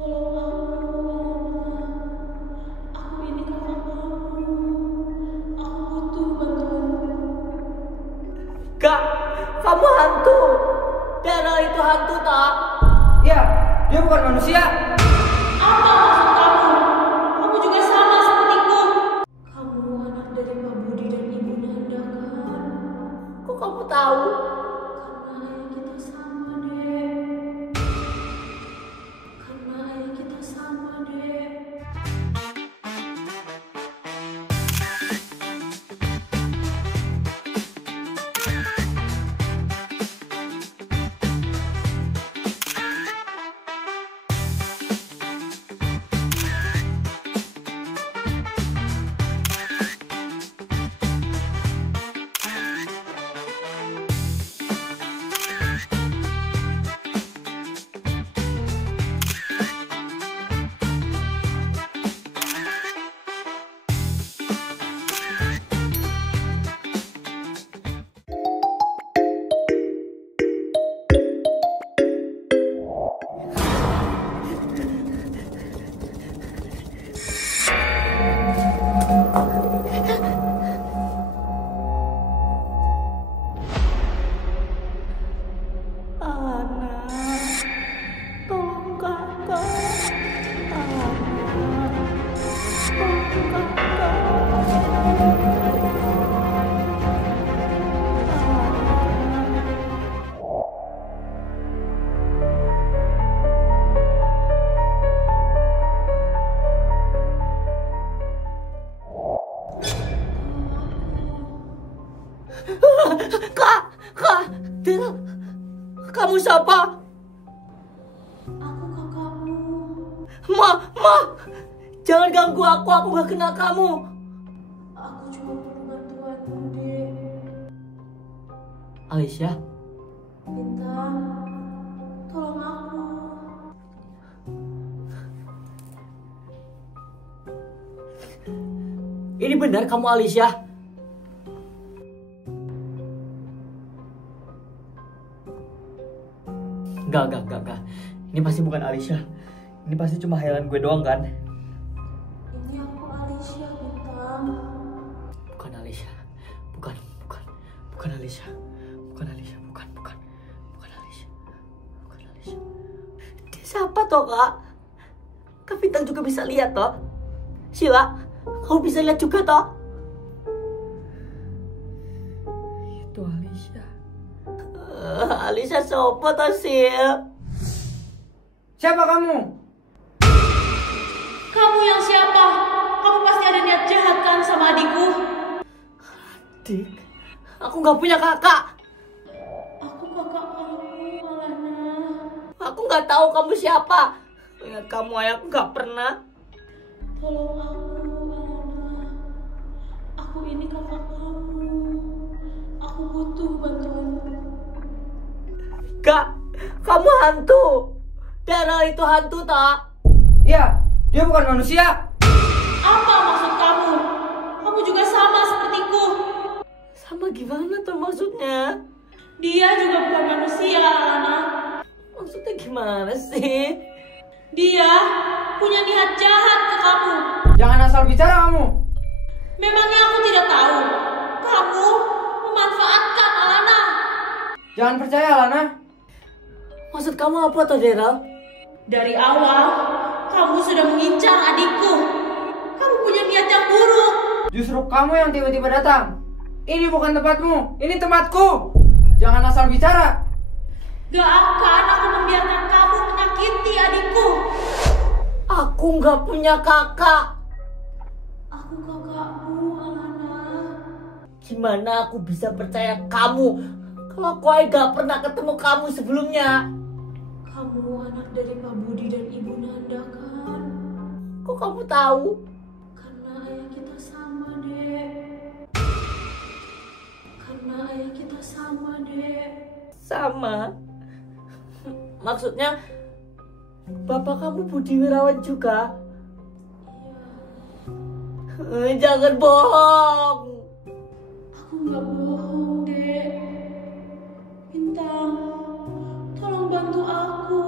Tolong aku, aku ini kakak kamu. Aku butuh bantuan. Kak, kamu hantu. Daryl itu hantu tak? Iya, dia bukan manusia. Apa maksud kamu? Kamu juga sama sepertiku. Kamu anak dari Pak Budi dan Ibu Nanda kan? Kok kamu tahu? Karena ayah kita sama, Dek. Karena ayah kita sama, Dek. Anak, tolong kakak. Anak, tolong kakak. Kak, Daryl, kamu siapa? Aku kakakmu. Ma, jangan ganggu aku gak kenal kamu. Aku cuma perlu bantuanmu, Dek. Alicia, Bintang, tolong aku. ini benar kamu Alicia? Enggak. Ini pasti bukan Alicia. Ini pasti cuma hayalan gue doang kan? Ini aku Alicia, Bintang. Bukan Alicia. Bukan Alicia. Bukan Alicia. Dia siapa toh, Kak? Kak Bintang juga bisa lihat toh. Sheila, kamu bisa lihat juga toh. Itu Alicia. Alicia siapa toh, Sil? Siapa kamu? Kamu yang siapa? Kamu pasti ada niat jahat kan sama adikku? Dik, aku nggak punya kakak. Aku kakak kamu, Alana. Aku nggak tahu kamu siapa. Ingat kamu ayah, aku nggak pernah. Tolong aku, Alana. Aku ini kakak kamu. Aku butuh bantuanmu. Kak, kamu hantu. Daryl itu hantu tak? Iya, dia bukan manusia. Apa maksud kamu? Kamu juga sama sepertiku. Sama gimana tuh maksudnya? Dia juga bukan manusia, Alana. Maksudnya gimana sih? Dia punya niat jahat ke kamu. Jangan asal bicara kamu. Memangnya aku tidak tahu? Kamu memanfaatkan Alana. Jangan percaya, Lana. Maksud kamu apa toh, Daryl? Dari awal, kamu sudah mengincar adikku. Kamu punya niat yang buruk. Justru kamu yang tiba-tiba datang. Ini bukan tempatmu, ini tempatku. Jangan asal bicara. Gak akan aku membiarkan kamu menyakiti adikku. Aku nggak punya kakak. Aku kakakmu, Alana. Gimana aku bisa percaya kamu kalau aku nggak pernah ketemu kamu sebelumnya? Kamu anak dari Pak Budi dan Ibu Nanda kan? Kok kamu tahu? Karena ayah kita sama, Dek. Karena ayah kita sama, Dek. Sama. Maksudnya bapak kamu Budi Wirawan juga? Jangan bohong. Aku nggak bohong, Dek. Bintang, tolong bantu aku.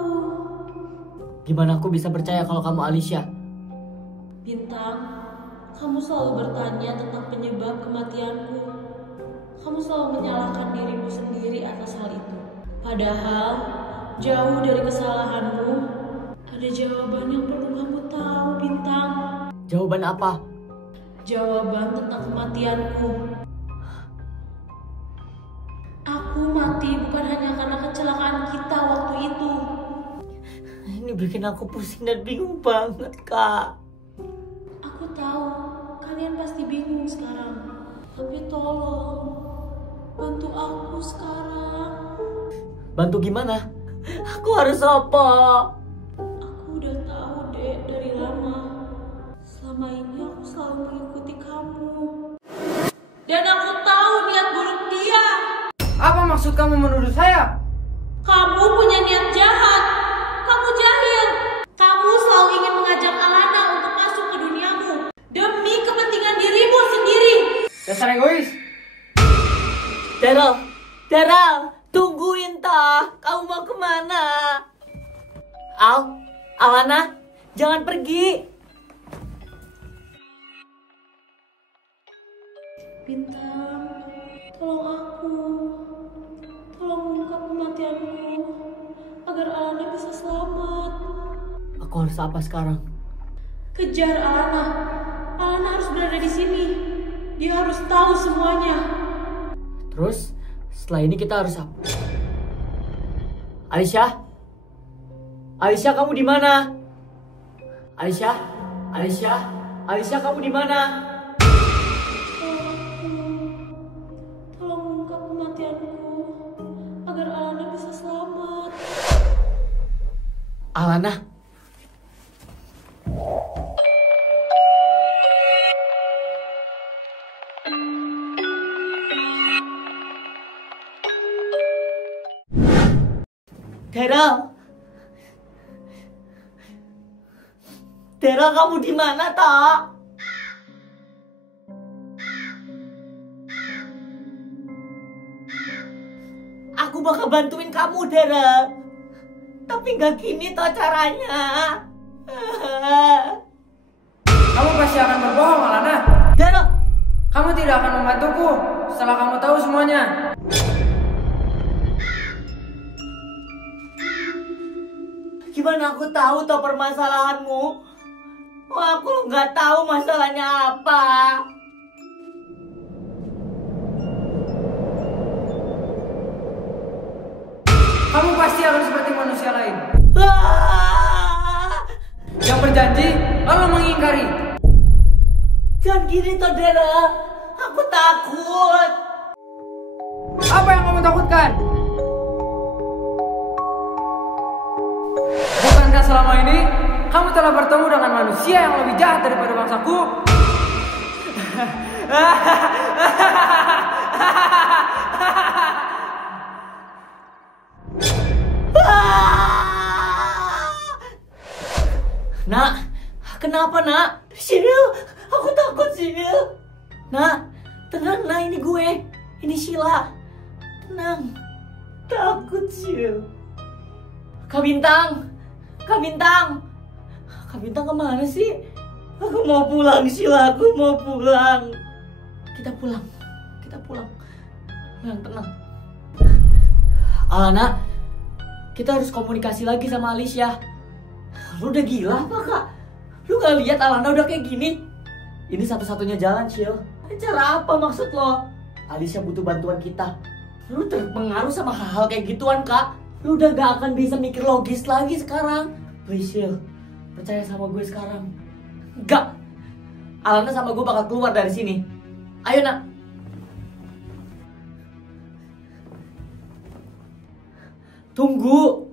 Gimana aku bisa percaya kalau kamu Alicia? Bintang, kamu selalu bertanya tentang penyebab kematianku. Kamu selalu menyalahkan dirimu sendiri atas hal itu. Padahal, jauh dari kesalahanmu, ada jawaban yang perlu kamu tahu, Bintang. Jawaban apa? Jawaban tentang kematianku. Aku mati bukan hanya karena kecelakaan kita waktu itu. Ini bikin aku pusing dan bingung banget, Kak. Aku tahu kalian pasti bingung sekarang. Tapi tolong, bantu aku sekarang. Bantu gimana? Aku harus apa? Aku udah tahu, Dek, dari lama. Selama ini aku selalu mengikuti kamu. Dan aku tahu niat buruk dia. Apa maksud kamu menuduh saya? Kamu punya niat jahat. Kamu jahil. Kamu selalu ingin mengajak Alana untuk masuk ke duniamu demi kepentingan dirimu sendiri. Dasar egois. Daryl, tungguin toh. Kamu mau kemana? Alana, jangan pergi. Bintang, tolong aku. Tolong ungkap kematianku agar Alana bisa selamat. Aku harus apa sekarang? Kejar Alana. Alana harus berada di sini. Dia harus tahu semuanya. Terus, setelah ini kita harus apa? Alicia, kamu di mana? Alicia, kamu di mana? Tolong ungkap kematianku agar Alana bisa selamat. Alana. Daryl, kamu di mana, toh? Aku bakal bantuin kamu, Daryl. Tapi nggak gini toh caranya. Kamu pasti akan berbohong, Alana. Daryl, Kamu tidak akan membantuku setelah kamu tahu semuanya. gimana aku tahu toh permasalahanmu? Aku nggak tahu masalahnya apa. Kamu pasti akan seperti manusia lain Ah! yang berjanji lalu mengingkari. Jangan gini toh, Dera. Aku takut. Apa yang kamu takutkan? Bukankah selama ini kamu telah bertemu dengan manusia yang lebih jahat daripada bangsaku? Nak, kenapa nak? Sini, aku takut sini. Nak, tenang nak, ini gue. Ini Sheila. Tenang. Takut Sheila. Kak Bintang. Kak Bintang. Kak Bintang kemana sih? Aku mau pulang Sheila, aku mau pulang. Kita pulang. Kita pulang. Tenang. Alana, kita harus komunikasi lagi sama Alicia. Lu udah gila apa kak? Lu gak lihat Alana udah kayak gini? Ini satu-satunya jalan, Shil. Cara apa maksud lo? Alicia butuh bantuan kita. Lu terpengaruh sama hal-hal kayak gituan, kak. Lu udah gak akan bisa mikir logis lagi sekarang. Please, Shil. Percaya sama gue sekarang. Gak. Alana sama gue bakal keluar dari sini. Ayo, nak. Tunggu.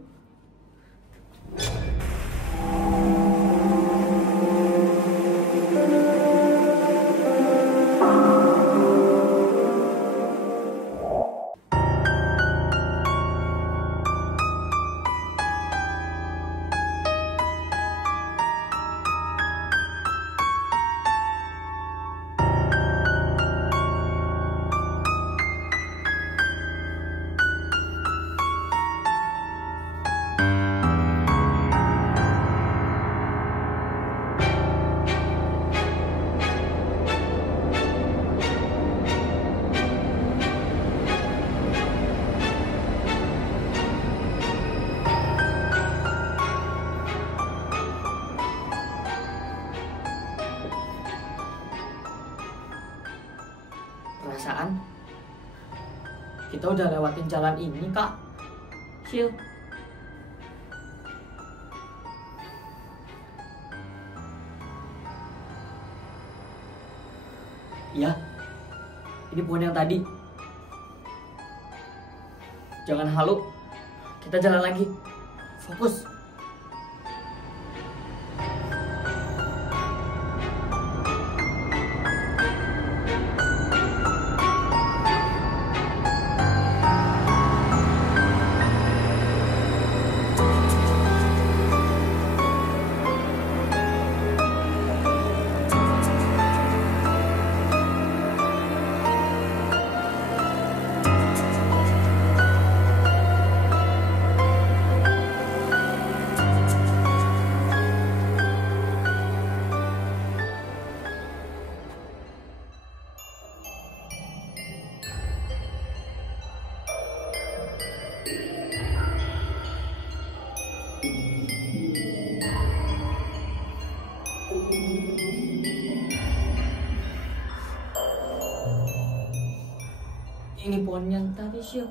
perasaan. Kita udah lewatin jalan ini, Kak. Chill. Iya, ini pohon yang tadi. Jangan halu, kita jalan lagi. Fokus. Ini pohon yang tadi, Syil.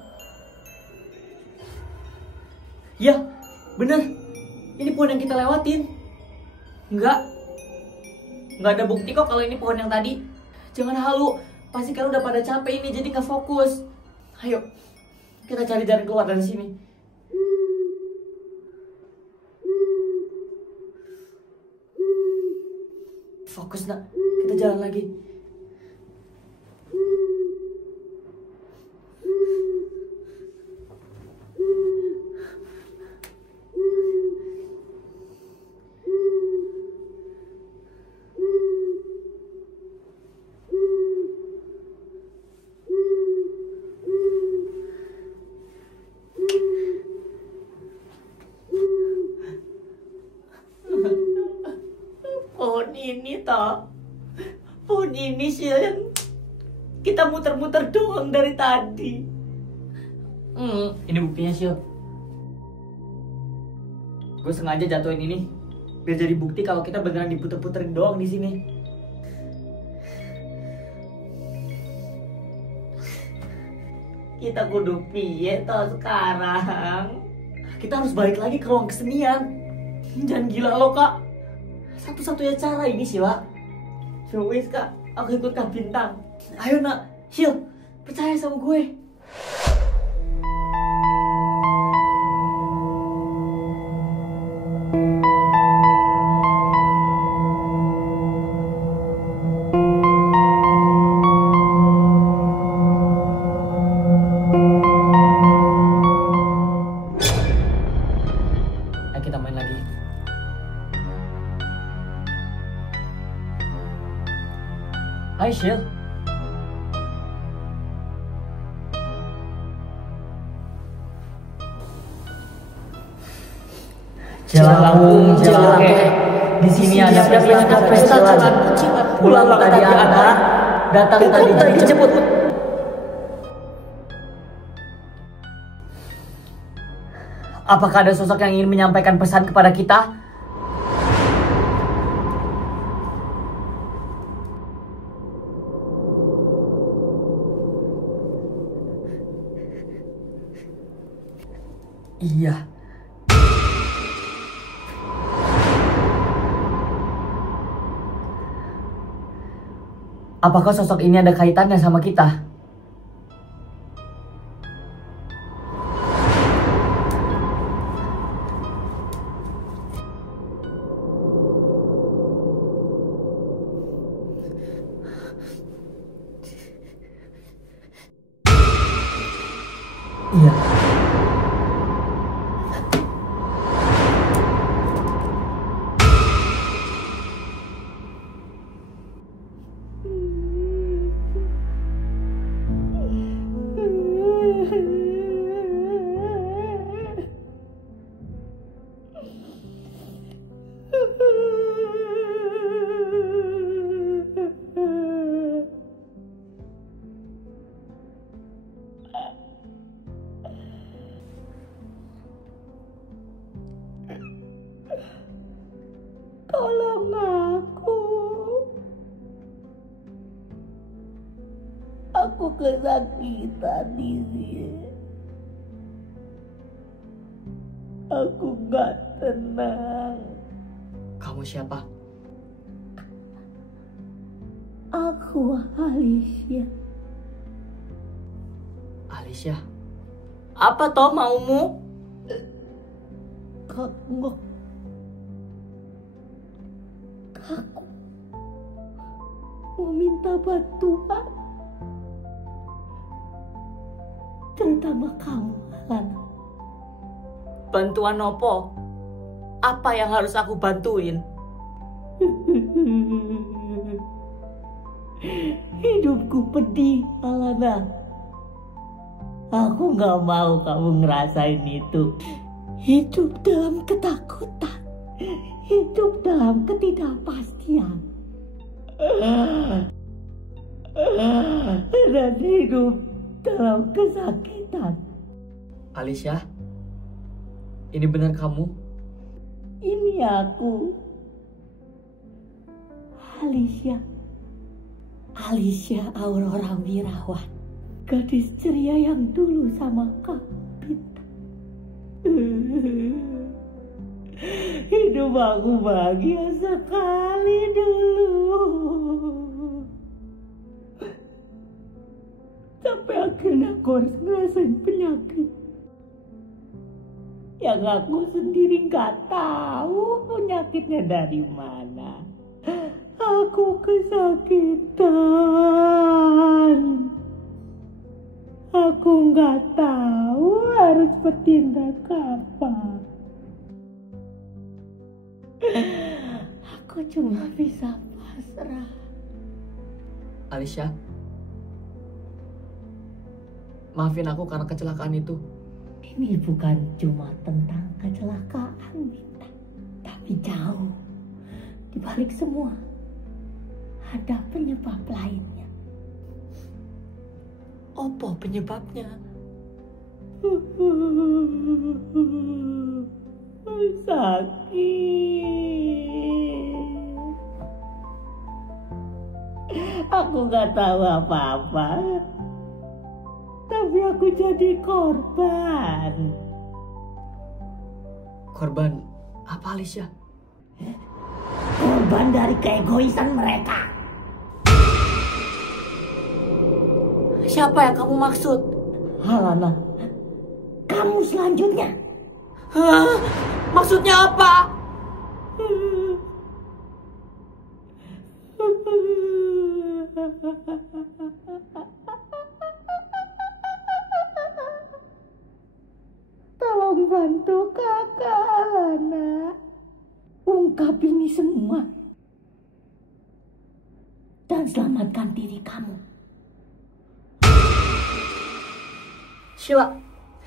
Ya, bener. Ini pohon yang kita lewatin. Enggak ada bukti kok kalau ini pohon yang tadi. Jangan halu. Pasti kan udah pada capek ini, jadi nggak fokus. Ayo, kita cari jalan keluar dari sini. Fokus, nak. Kita jalan lagi. Pohon ini sih yang kita muter-muter doang dari tadi. Ini buktinya sih. Gue sengaja jatuhin ini biar jadi bukti kalau kita beneran diputer-puterin doang di sini. Kita kudu piye toh sekarang? Kita harus balik lagi ke ruang kesenian. Jangan gila lo, Kak. Satu-satunya cara ini, Sila. Wes, Kak, aku ikut Kak Bintang. Ayo, nak. Sil, percaya sama gue. Ayo kita main lagi. Hai, Shil. Jelangkung jelangke, di sini ada pesta silat. Pulang tadi ada, datang tadi dijemput. Apakah ada sosok yang ingin menyampaikan pesan kepada kita? Iya. Apakah sosok ini ada kaitannya sama kita? Iya. Tolong aku kesakitan di sini. Aku gak tenang. Kamu siapa? Aku Alicia. Alicia? Apa toh maumu? Aku mau minta bantuan. Terutama kamu, Alana. Bantuan opo? Apa yang harus aku bantuin? Hidupku pedih, Alana. Aku gak mau kamu ngerasain itu. Hidup dalam ketakutan. Hidup dalam ketidakpastian. Dan hidup dalam kesakitan. Alicia? Ini benar kamu? Ini aku. Alicia Aurora Wirawan. Gadis ceria yang dulu sama kamu, Bintang. Hidup aku bahagia sekali dulu. Sampai akhirnya aku harus ngerasain penyakit yang aku sendiri gak tahu penyakitnya dari mana. Aku kesakitan. Aku gak tahu harus bertindak apa. Aku cuma bisa pasrah. Alicia? Maafin aku karena kecelakaan itu. Ini bukan cuma tentang kecelakaan, Bintang. Tapi jauh. Di balik semua, ada penyebab lainnya. Apa penyebabnya? Sakit. Aku gak tahu apa-apa. Tapi aku jadi korban. Korban apa, Alicia? Korban dari keegoisan mereka. Siapa yang kamu maksud? Alana, kamu selanjutnya. Hah? Maksudnya apa? Tolong bantu kakak Alana. Ungkap ini semua. Dan selamatkan diri kamu.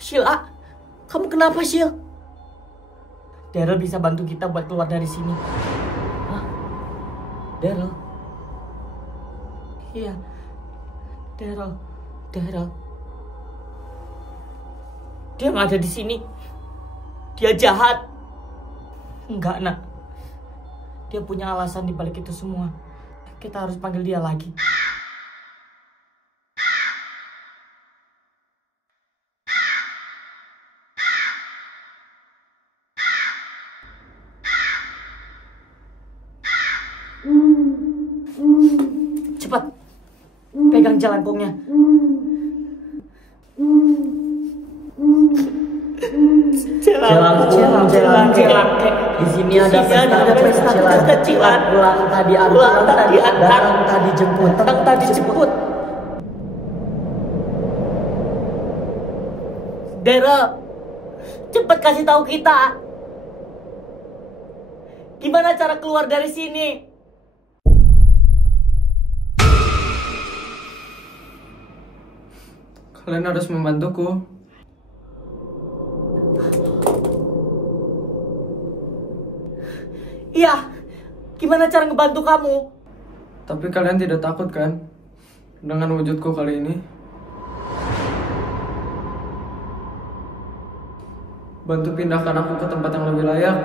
Sheila, kamu kenapa, Sheila? Daryl bisa bantu kita buat keluar dari sini. Hah? Daryl? Iya, Daryl. Dia nggak ada di sini. Dia jahat. Enggak, nak. Dia punya alasan di balik itu semua. Kita harus panggil dia lagi. Cepat, pegang jelangkungnya. Jelang. Di sini ada pesta kecilan. Ulang tadi antar, datang tadi jemput. Daryl, cepat kasih tahu kita. Gimana cara keluar dari sini? Kalian harus membantuku. Iya, gimana cara ngebantu kamu? Tapi kalian tidak takut kan? Dengan wujudku kali ini? Bantu pindahkan aku ke tempat yang lebih layak.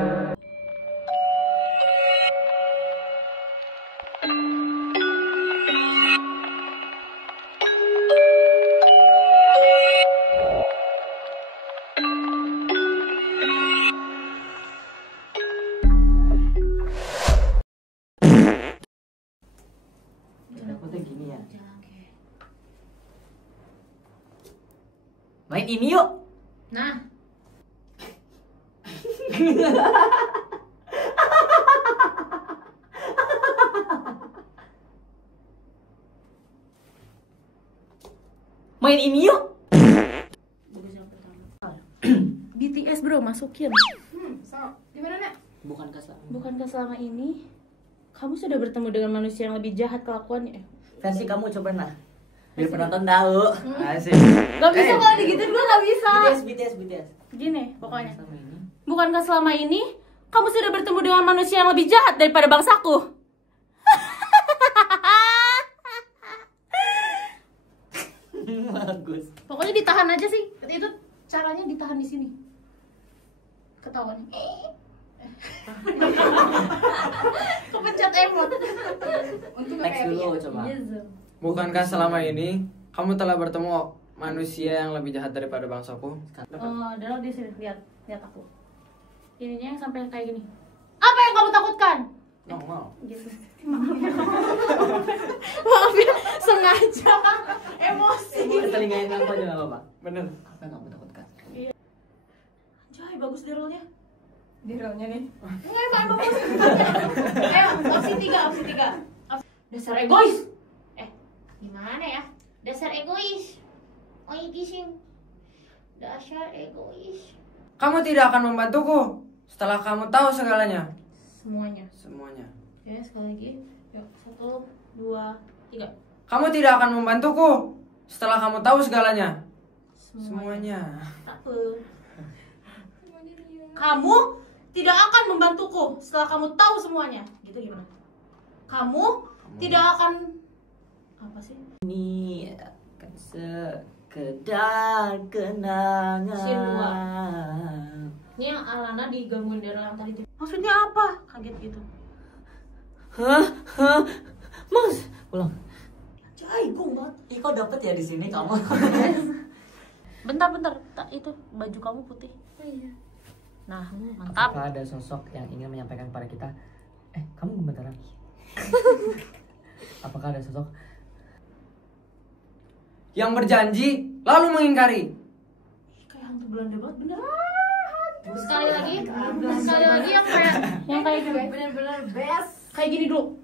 Main ini yuk. Nah. Main ini yuk. BTS bro, masukin. Gimana, Nak? Bukankah selama ini kamu sudah bertemu dengan manusia yang lebih jahat kelakuannya? Versi kamu coba nah. Biar penonton tahu. Asik. Gak bisa kalau digituin, gue gak bisa. BTS. Gini pokoknya. Sama ini. Bukankah selama ini kamu sudah bertemu dengan manusia yang lebih jahat daripada bangsaku? Bagus. Pokoknya ditahan aja sih. Itu caranya ditahan di sini. Ketahuan. Kepencet emot. Teks dulu coba. Bukankah selama ini kamu telah bertemu manusia yang lebih jahat daripada bangsaku? Oh, Daryl di sini, lihat aku. Ininya yang sampai kayak gini. Apa yang kamu takutkan? No. Gitu. Maaf ya, sengaja emosi. Telinganya apa aja nggak apa-apa. Bener. Apa yang kamu takutkan? Anjay, bagus Darylnya. Direlnya nih. Emang bagus. Ayo, opsi 3. Dasar egois. Gimana ya? Dasar egois. Oi kising. Dasar egois. Kamu tidak akan membantuku setelah kamu tahu segalanya. Semuanya. Oke, sekali lagi. Yuk, 1, 2, 3. Kamu tidak akan membantuku setelah kamu tahu segalanya. Semuanya. Apa? Kamu tidak akan membantuku setelah kamu tahu semuanya. Gitu gimana? Kamu tidak akan apa sih? Ini akan sekedar kenangan. Scene 2. Ini yang Alana digangguin Daryl yang tadi. Maksudnya apa? Kaget gitu. Hah? Mas, ulang. Jago banget. Ih, kok dapet ya di sini kamu? Bentar. Itu baju kamu putih. Oh iya. Nah, mantap. Apakah ada sosok yang ingin menyampaikan kepada kita? Kamu bentar. Apakah ada sosok Yang berjanji lalu mengingkari. Kayak hantu Belanda banget, bener. Sekali lagi yang kayak gue. Bener-bener best. Kayak gini dulu.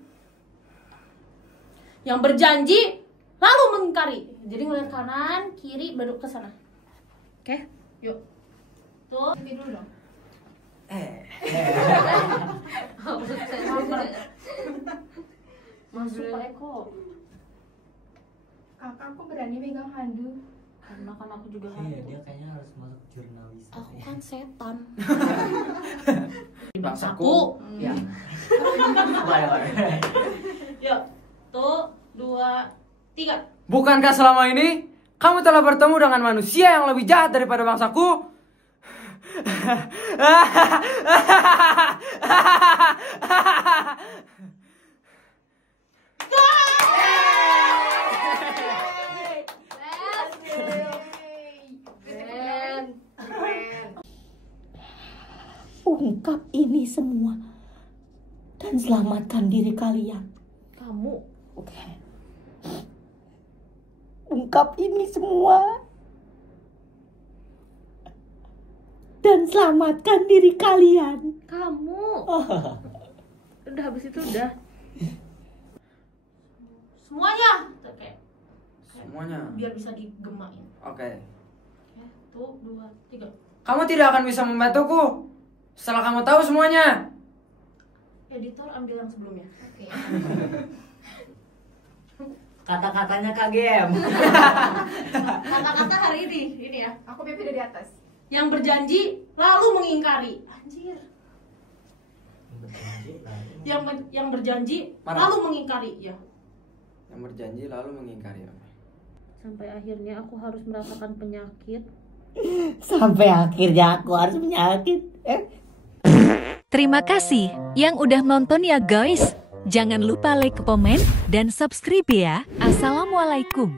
Yang berjanji lalu mengingkari. Jadi ngeliat kanan, kiri, baru ke sana. Oke? Yuk. Tuh, ini dulu dong. Masuk Pak Eko. Kakak aku berani megang handuk. Karena kan aku juga Iya, hantu. dia kayaknya harus masuk jurnalis. Aku kan setan. Bangsaku. Ya. Bye. Yuk. Tuh, 2, 3. Bukankah selama ini kamu telah bertemu dengan manusia yang lebih jahat daripada bangsaku? Ungkap ini semua dan selamatkan diri kalian. Kamu. Oke. Ungkap ini semua dan selamatkan diri kalian. Kamu. Udah habis itu udah. Semuanya. Kayak Semuanya. biar bisa digemain. Oke. Oke, tuh 2, 3. Kamu tidak akan bisa membantuku setelah kamu tahu semuanya. Editor ambil yang sebelumnya. Oke. Kata-katanya KGM. Kata-kata hari ini ya. Aku pipi dari atas. Yang berjanji lalu mengingkari. Anjir. Yang berjanji Marah. lalu mengingkari, ya. Yang berjanji lalu mengingkari. Sampai akhirnya aku harus merasakan penyakit. Sampai akhirnya aku harus menyakit. Terima kasih yang udah nonton ya guys. Jangan lupa like, komen, dan subscribe ya. Assalamualaikum.